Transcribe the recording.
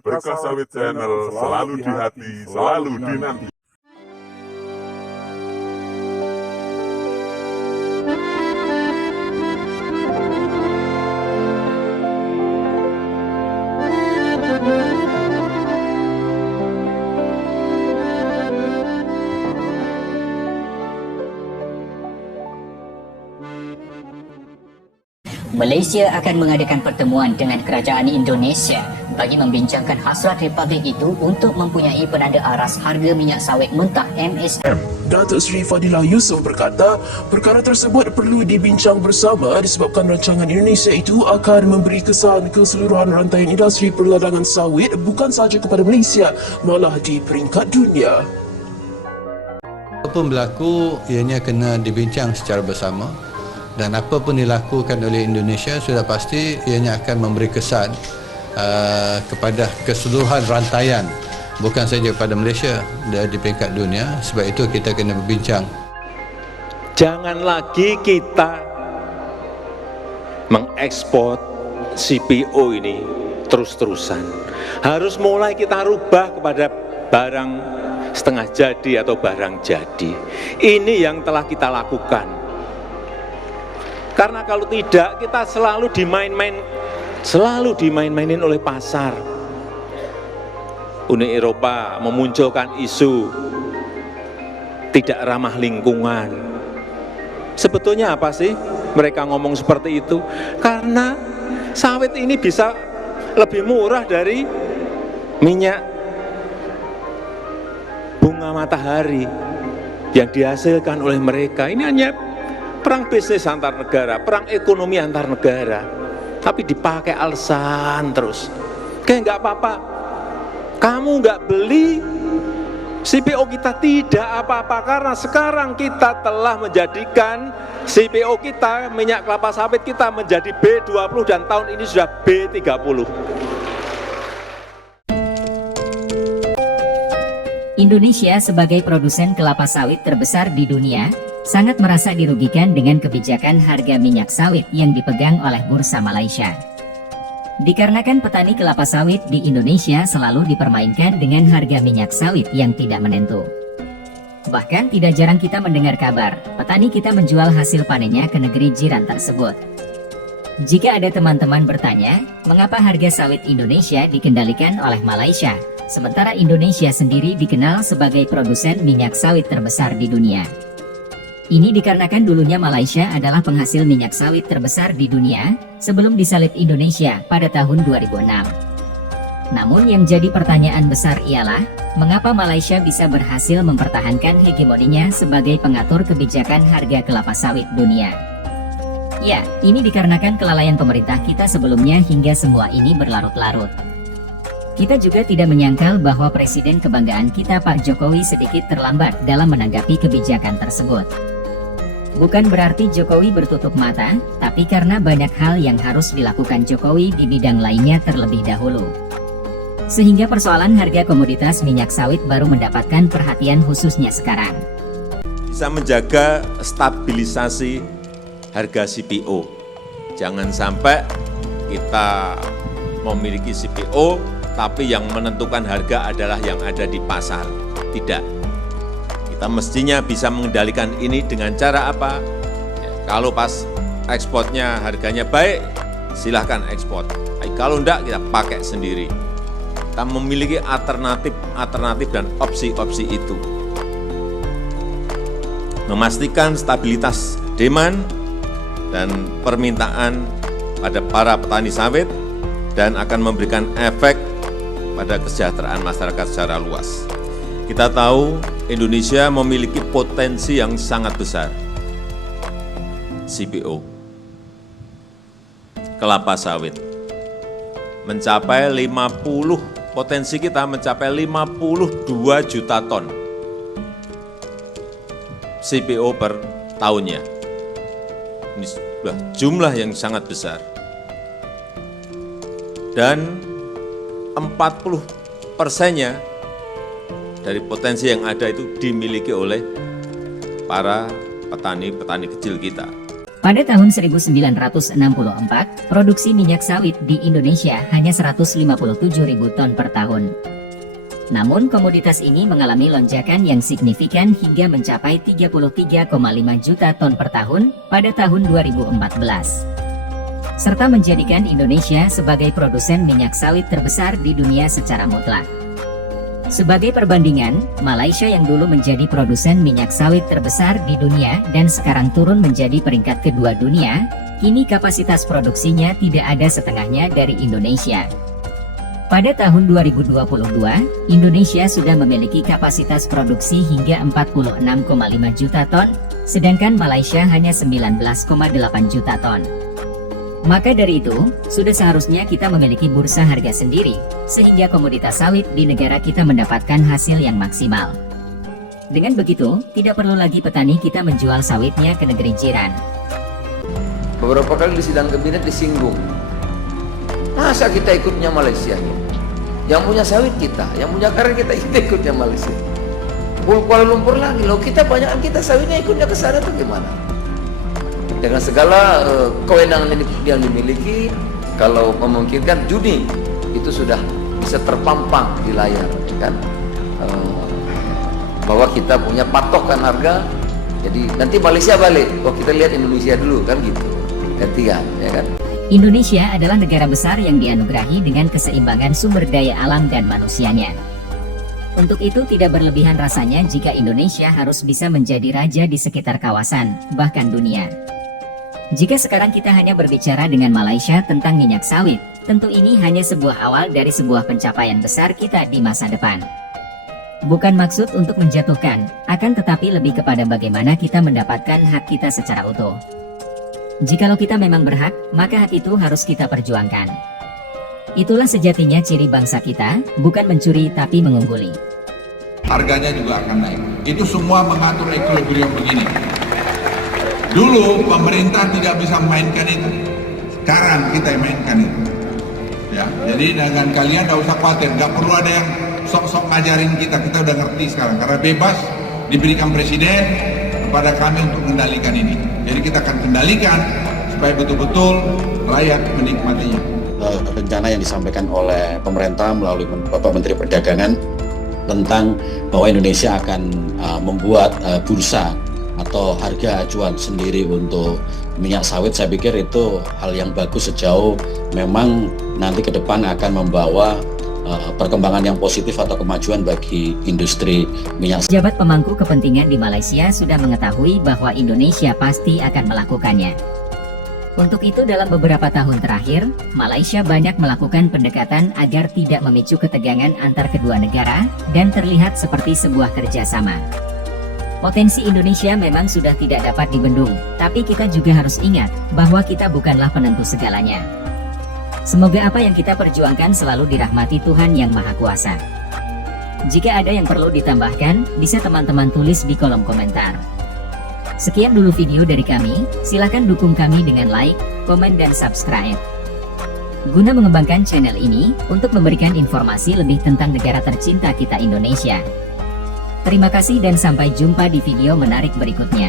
Berkah Sawit Channel selalu di hati, selalu dinanti. Malaysia akan mengadakan pertemuan dengan kerajaan Indonesia bagi membincangkan hasrat Republik itu untuk mempunyai penanda aras harga minyak sawit mentah MSM. Datuk Seri Fadilah Yusof berkata, perkara tersebut perlu dibincang bersama disebabkan rancangan Indonesia itu akan memberi kesan keseluruhan rantaian industri perladangan sawit bukan sahaja kepada Malaysia, malah di peringkat dunia. Apapun berlaku, ianya kena dibincang secara bersama. Dan apa pun dilakukan oleh Indonesia sudah pasti ianya akan memberi kesan kepada keseluruhan rantaian, bukan saja kepada Malaysia di peringkat dunia. Sebab itu kita kena berbincang. Jangan lagi kita mengekspor CPO ini terus-terusan. Harus mulai kita rubah kepada barang setengah jadi atau barang jadi. Ini yang telah kita lakukan. Karena kalau tidak, kita selalu dimain-mainin oleh pasar. Uni Eropa memunculkan isu tidak ramah lingkungan. Sebetulnya apa sih mereka ngomong seperti itu? Karena sawit ini bisa lebih murah dari minyak bunga matahari yang dihasilkan oleh mereka. Ini hanya perang bisnis antar negara, perang ekonomi antar negara, tapi dipakai alasan terus. Kayak nggak apa-apa, kamu nggak beli CPO kita tidak apa-apa, karena sekarang kita telah menjadikan CPO kita, minyak kelapa sawit kita menjadi B20 dan tahun ini sudah B30. Indonesia sebagai produsen kelapa sawit terbesar di dunia sangat merasa dirugikan dengan kebijakan harga minyak sawit yang dipegang oleh Bursa Malaysia. Dikarenakan petani kelapa sawit di Indonesia selalu dipermainkan dengan harga minyak sawit yang tidak menentu. Bahkan tidak jarang kita mendengar kabar, petani kita menjual hasil panennya ke negeri jiran tersebut. Jika ada teman-teman bertanya, mengapa harga sawit Indonesia dikendalikan oleh Malaysia, sementara Indonesia sendiri dikenal sebagai produsen minyak sawit terbesar di dunia? Ini dikarenakan dulunya Malaysia adalah penghasil minyak sawit terbesar di dunia sebelum disalib Indonesia pada tahun 2006. Namun yang jadi pertanyaan besar ialah, mengapa Malaysia bisa berhasil mempertahankan hegemoninya sebagai pengatur kebijakan harga kelapa sawit dunia? Ya, ini dikarenakan kelalaian pemerintah kita sebelumnya hingga semua ini berlarut-larut. Kita juga tidak menyangkal bahwa Presiden kebanggaan kita Pak Jokowi sedikit terlambat dalam menanggapi kebijakan tersebut. Bukan berarti Jokowi bertutup mata, tapi karena banyak hal yang harus dilakukan Jokowi di bidang lainnya terlebih dahulu. Sehingga persoalan harga komoditas minyak sawit baru mendapatkan perhatian khususnya sekarang. Bisa menjaga stabilisasi harga CPO. Jangan sampai kita memiliki CPO, tapi yang menentukan harga adalah yang ada di pasar. Tidak. Kita mestinya bisa mengendalikan ini dengan cara apa? Ya, kalau pas ekspornya harganya baik, silahkan ekspor. Kalau enggak, kita pakai sendiri. Kita memiliki alternatif dan opsi-opsi itu. Memastikan stabilitas demand dan permintaan pada para petani sawit dan akan memberikan efek pada kesejahteraan masyarakat secara luas. Kita tahu Indonesia memiliki potensi yang sangat besar. CPO, kelapa sawit, mencapai 50, potensi kita mencapai 52 juta ton CPO per tahunnya. Ini sudah jumlah yang sangat besar. Dan 40%-nya dari potensi yang ada itu dimiliki oleh para petani-petani kecil kita. Pada tahun 1964, produksi minyak sawit di Indonesia hanya 157.000 ton per tahun. Namun komoditas ini mengalami lonjakan yang signifikan hingga mencapai 33,5 juta ton per tahun pada tahun 2014. Serta menjadikan Indonesia sebagai produsen minyak sawit terbesar di dunia secara mutlak. Sebagai perbandingan, Malaysia yang dulu menjadi produsen minyak sawit terbesar di dunia dan sekarang turun menjadi peringkat kedua dunia, kini kapasitas produksinya tidak ada setengahnya dari Indonesia. Pada tahun 2022, Indonesia sudah memiliki kapasitas produksi hingga 46,5 juta ton, sedangkan Malaysia hanya 19,8 juta ton. Maka dari itu, sudah seharusnya kita memiliki bursa harga sendiri, sehingga komoditas sawit di negara kita mendapatkan hasil yang maksimal. Dengan begitu, tidak perlu lagi petani kita menjual sawitnya ke negeri jiran. Beberapa kali di sidang kabinet disinggung, masa kita ikutnya Malaysia? Yang punya sawit kita, yang punya karet kita ikutnya Malaysia. Kuala Lumpur lagi, loh kita banyakan kita sawitnya ikutnya ke sana tuh gimana? Dengan segala kewenangan yang dimiliki, kalau memungkinkan Juni itu sudah bisa terpampang di layar, kan? Bahwa kita punya patokan harga. Jadi nanti Malaysia balik, kita lihat Indonesia dulu, kan gitu. Gantian, ya kan? Indonesia adalah negara besar yang dianugerahi dengan keseimbangan sumber daya alam dan manusianya. Untuk itu tidak berlebihan rasanya jika Indonesia harus bisa menjadi raja di sekitar kawasan, bahkan dunia. Jika sekarang kita hanya berbicara dengan Malaysia tentang minyak sawit, tentu ini hanya sebuah awal dari sebuah pencapaian besar kita di masa depan. Bukan maksud untuk menjatuhkan, akan tetapi lebih kepada bagaimana kita mendapatkan hak kita secara utuh. Jikalau kita memang berhak, maka hak itu harus kita perjuangkan. Itulah sejatinya ciri bangsa kita, bukan mencuri tapi mengungguli. Harganya juga akan naik. Itu semua mengatur equilibrium begini. Dulu pemerintah tidak bisa memainkan itu. Sekarang kita yang mainkan itu. Ya, jadi dengan kalian tidak usah khawatir, nggak perlu ada yang sok-sok ngajarin kita udah ngerti sekarang. Karena bebas diberikan presiden kepada kami untuk mengendalikan ini. Jadi kita akan kendalikan supaya betul-betul rakyat menikmatinya. Rencana yang disampaikan oleh pemerintah melalui Bapak Menteri Perdagangan tentang bahwa Indonesia akan membuat bursa atau harga acuan sendiri untuk minyak sawit, saya pikir itu hal yang bagus sejauh memang nanti ke depan akan membawa perkembangan yang positif atau kemajuan bagi industri minyak. Pejabat pemangku kepentingan di Malaysia sudah mengetahui bahwa Indonesia pasti akan melakukannya. Untuk itu dalam beberapa tahun terakhir, Malaysia banyak melakukan pendekatan agar tidak memicu ketegangan antar kedua negara dan terlihat seperti sebuah kerjasama. Potensi Indonesia memang sudah tidak dapat dibendung, tapi kita juga harus ingat bahwa kita bukanlah penentu segalanya. Semoga apa yang kita perjuangkan selalu dirahmati Tuhan Yang Maha Kuasa. Jika ada yang perlu ditambahkan, bisa teman-teman tulis di kolom komentar. Sekian dulu video dari kami, silakan dukung kami dengan like, komen, dan subscribe. Guna mengembangkan channel ini, untuk memberikan informasi lebih tentang negara tercinta kita Indonesia. Terima kasih dan sampai jumpa di video menarik berikutnya.